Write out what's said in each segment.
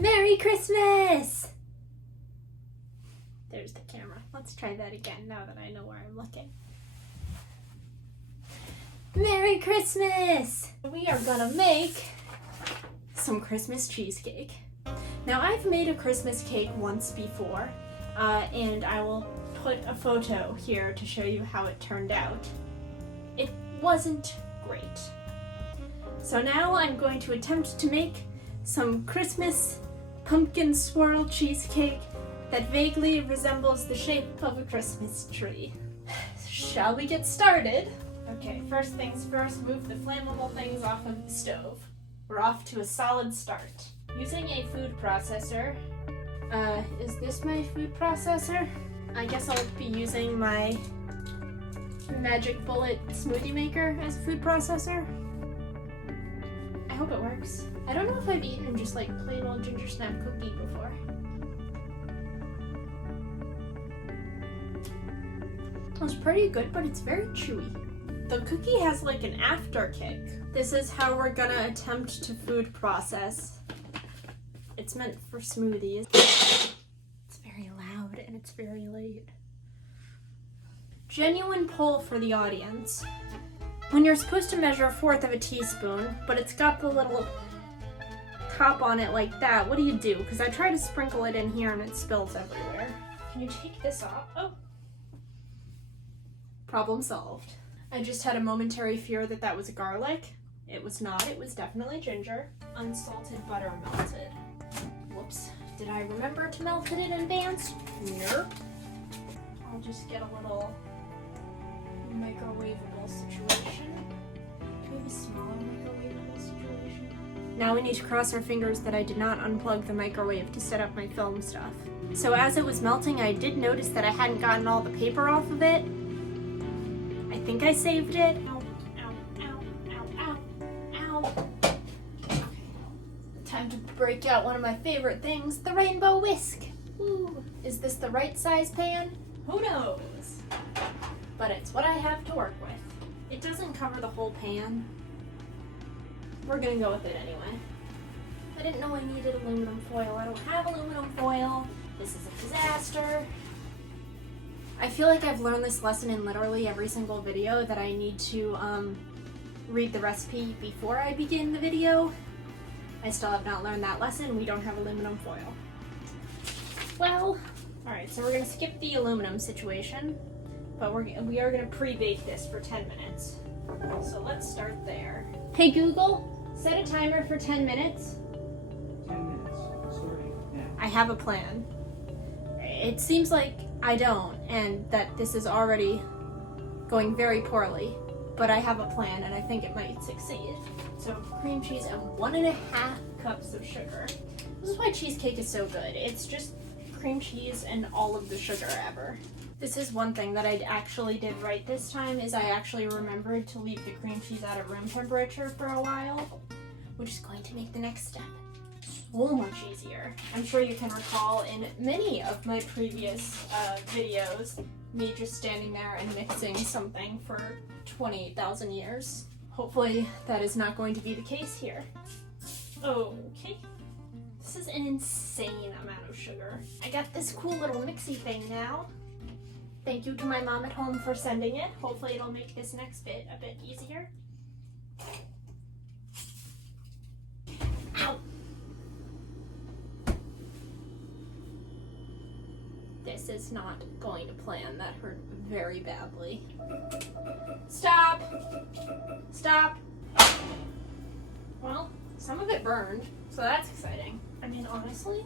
Merry Christmas! There's the camera. Let's try that again now that I know where I'm looking. Merry Christmas! We are gonna make some Christmas cheesecake. Now I've made a Christmas cake once before, and I will put a photo here to show you how it turned out. It wasn't great. So now I'm going to attempt to make some Christmas pumpkin swirl cheesecake that vaguely resembles the shape of a Christmas tree. Shall we get started? Okay, first things first, move the flammable things off of the stove. We're off to a solid start. Using a food processor. Is this my food processor? I guess I'll be using my Magic Bullet smoothie maker as a food processor. I hope it works. I don't know if I've eaten just like plain old ginger snap cookie before. It's pretty good, but it's very chewy. The cookie has like an after kick. This is how we're gonna attempt to food process. It's meant for smoothies. It's very loud and it's very late. Genuine poll for the audience. When you're supposed to measure 1/4 of a teaspoon, but it's got the little top on it like that, what do you do? Because I try to sprinkle it in here and it spills everywhere. Can you take this off? Oh. Problem solved. I just had a momentary fear that that was garlic. It was not, it was definitely ginger. Unsalted butter melted. Whoops. Did I remember to melt it in advance? Nope. I'll just get a little microwavable situation. Maybe a smaller microwavable situation. Now we need to cross our fingers that I did not unplug the microwave to set up my film stuff. So as it was melting, I did notice that I hadn't gotten all the paper off of it. I think I saved it. Ow, ow, ow, ow, ow, ow. Okay. Time to break out one of my favorite things, the rainbow whisk. Ooh. Is this the right size pan? Who knows? But it's what I have to work with. It doesn't cover the whole pan. We're gonna go with it anyway. I didn't know I needed aluminum foil. I don't have aluminum foil. This is a disaster. I feel like I've learned this lesson in literally every single video that I need to read the recipe before I begin the video. I still have not learned that lesson. We don't have aluminum foil. Well, alright, so we're gonna skip the aluminum situation, but we are gonna pre-bake this for 10 minutes. So let's start there. Hey Google, set a timer for 10 minutes. 10 minutes, starting now. I have a plan. It seems like I don't, and that this is already going very poorly, but I have a plan and I think it might succeed. So cream cheese and 1.5 cups of sugar. This is why cheesecake is so good. It's just cream cheese and all of the sugar ever. This is one thing that I actually did right this time, is I actually remembered to leave the cream cheese at a room temperature for a while, which is going to make the next step so much easier. I'm sure you can recall in many of my previous videos, me just standing there and mixing something for 28,000 years. Hopefully that is not going to be the case here. Okay. This is an insane amount of sugar. I got this cool little mixy thing now. Thank you to my mom at home for sending it. Hopefully it'll make this next bit a bit easier. Ow! This is not going to plan. That hurt very badly. Stop! Stop! Well, some of it burned, so that's exciting. I mean, honestly,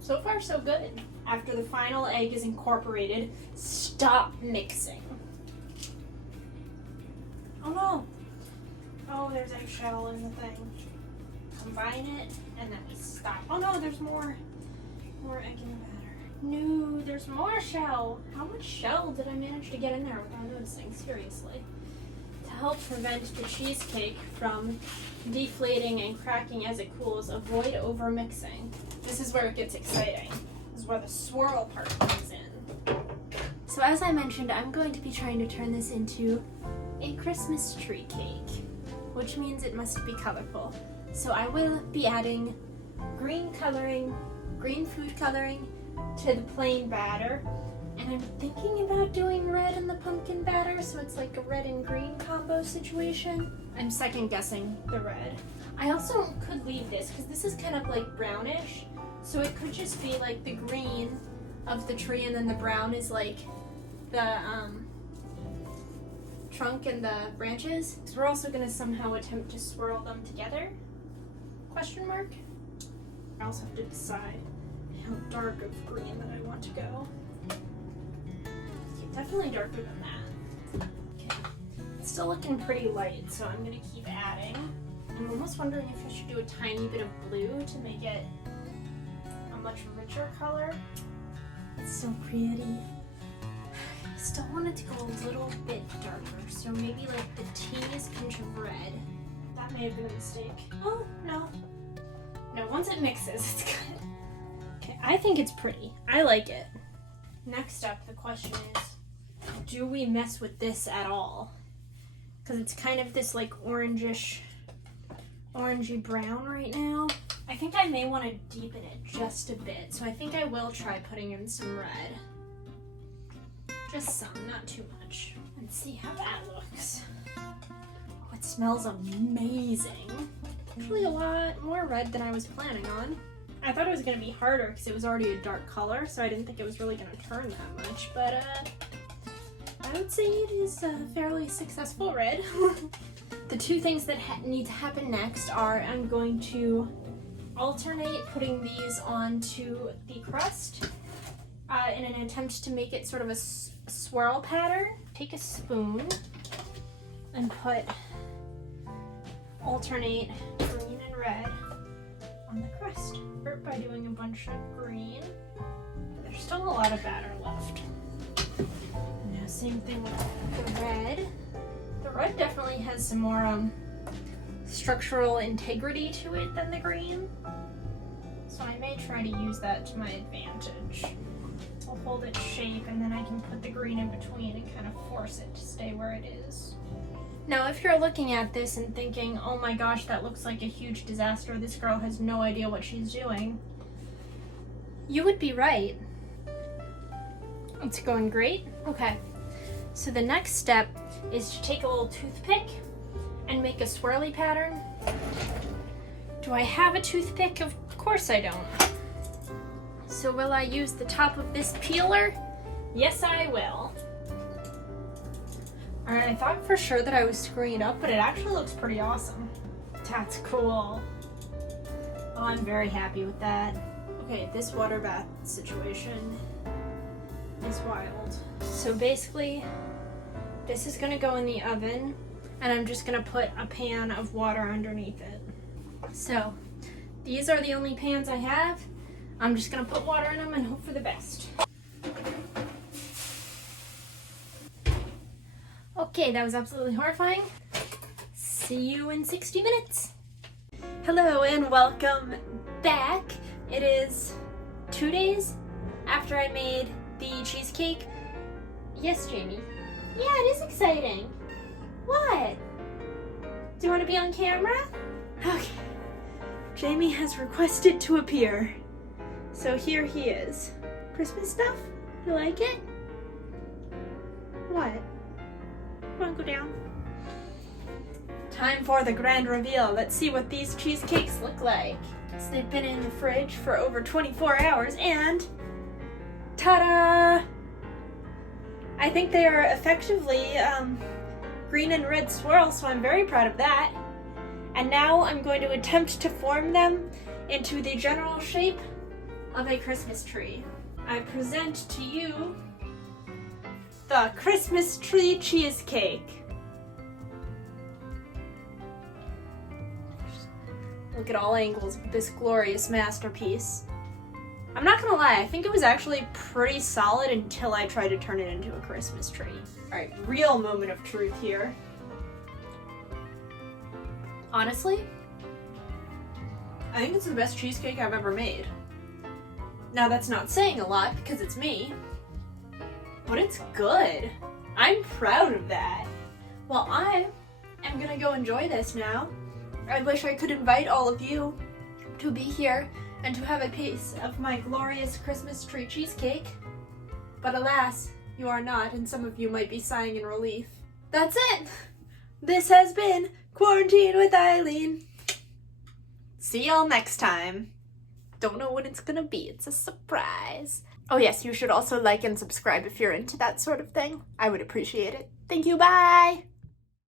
so far so good. After the final egg is incorporated, stop mixing. Oh no! Oh, there's eggshell in the thing. Combine it, and then we stop. Oh no, there's more egg in the batter. No, there's more shell. How much shell did I manage to get in there without noticing? Seriously. To help prevent the cheesecake from deflating and cracking as it cools, avoid over mixing. This is where it gets exciting. This is where the swirl part comes in. So as I mentioned, I'm going to be trying to turn this into a Christmas tree cake, which means it must be colorful. So I will be adding green coloring, green food coloring to the plain batter. And I'm thinking about doing red in the pumpkin batter, so it's like a red and green combo situation. I'm second guessing the red. I also could leave this because this is kind of like brownish, so it could just be like the green of the tree and then the brown is like the trunk and the branches. So we're also gonna somehow attempt to swirl them together? Question mark? I also have to decide how dark of green that I want to go. Definitely darker than that. Okay. It's still looking pretty light, so I'm gonna keep adding. I'm almost wondering if I should do a tiny bit of blue to make it a much richer color. It's so pretty. I still want it to go a little bit darker, so maybe like the teeniest pinch of red. That may have been a mistake. Oh, no. No, once it mixes, it's good. Okay, I think it's pretty. I like it. Next up, the question is, do we mess with this at all? Because it's kind of this like orangey brown right now. I think I may want to deepen it just a bit, so I think I will try putting in some red. Just some, not too much. And see how that looks. Oh, it smells amazing. Actually a lot more red than I was planning on. I thought it was going to be harder because it was already a dark color, so I didn't think it was really going to turn that much, but I would say it is a fairly successful red. The two things that need to happen next are I'm going to alternate putting these onto the crust in an attempt to make it sort of a swirl pattern. Take a spoon and alternate green and red on the crust. Start by doing a bunch of green. There's still a lot of batter left. Now same thing with the red. The red definitely has some more structural integrity to it than the green. So I may try to use that to my advantage. I'll hold its shape and then I can put the green in between and kind of force it to stay where it is. Now, if you're looking at this and thinking, oh my gosh, that looks like a huge disaster, this girl has no idea what she's doing, you would be right. It's going great. Okay, so the next step is to take a little toothpick and make a swirly pattern. Do I have a toothpick? Of course I don't. So will I use the top of this peeler? Yes, I will. Alright, I thought for sure that I was screwing it up, but it actually looks pretty awesome. That's cool. Oh, I'm very happy with that. Okay, this water bath situation is wild. So basically, this is gonna go in the oven, and I'm just gonna put a pan of water underneath it. So, these are the only pans I have. I'm just gonna put water in them and hope for the best. Okay, that was absolutely horrifying. See you in 60 minutes. Hello and welcome back. It is 2 days after I made the cheesecake. Yes, Jamie. Yeah, it is exciting. What? Do you want to be on camera? Okay. Jamie has requested to appear. So here he is. Christmas stuff? You like it? What? Come on, go down. Time for the grand reveal. Let's see what these cheesecakes look like. So they've been in the fridge for over 24 hours and ta-da! I think they are effectively green and red swirls, so I'm very proud of that. And now I'm going to attempt to form them into the general shape of a Christmas tree. I present to you the Christmas tree cheesecake. Look at all angles of this glorious masterpiece. I'm not gonna lie, I think it was actually pretty solid until I tried to turn it into a Christmas tree. Alright, real moment of truth here. Honestly, I think it's the best cheesecake I've ever made. Now that's not saying a lot because it's me, but it's good. I'm proud of that. Well, I am gonna go enjoy this now. I wish I could invite all of you to be here and to have a piece of my glorious Christmas tree cheesecake. But alas, you are not, and some of you might be sighing in relief. That's it! This has been Quarantine with Eileen. See y'all next time. Don't know when it's gonna be, it's a surprise. Oh yes, you should also like and subscribe if you're into that sort of thing. I would appreciate it. Thank you, bye!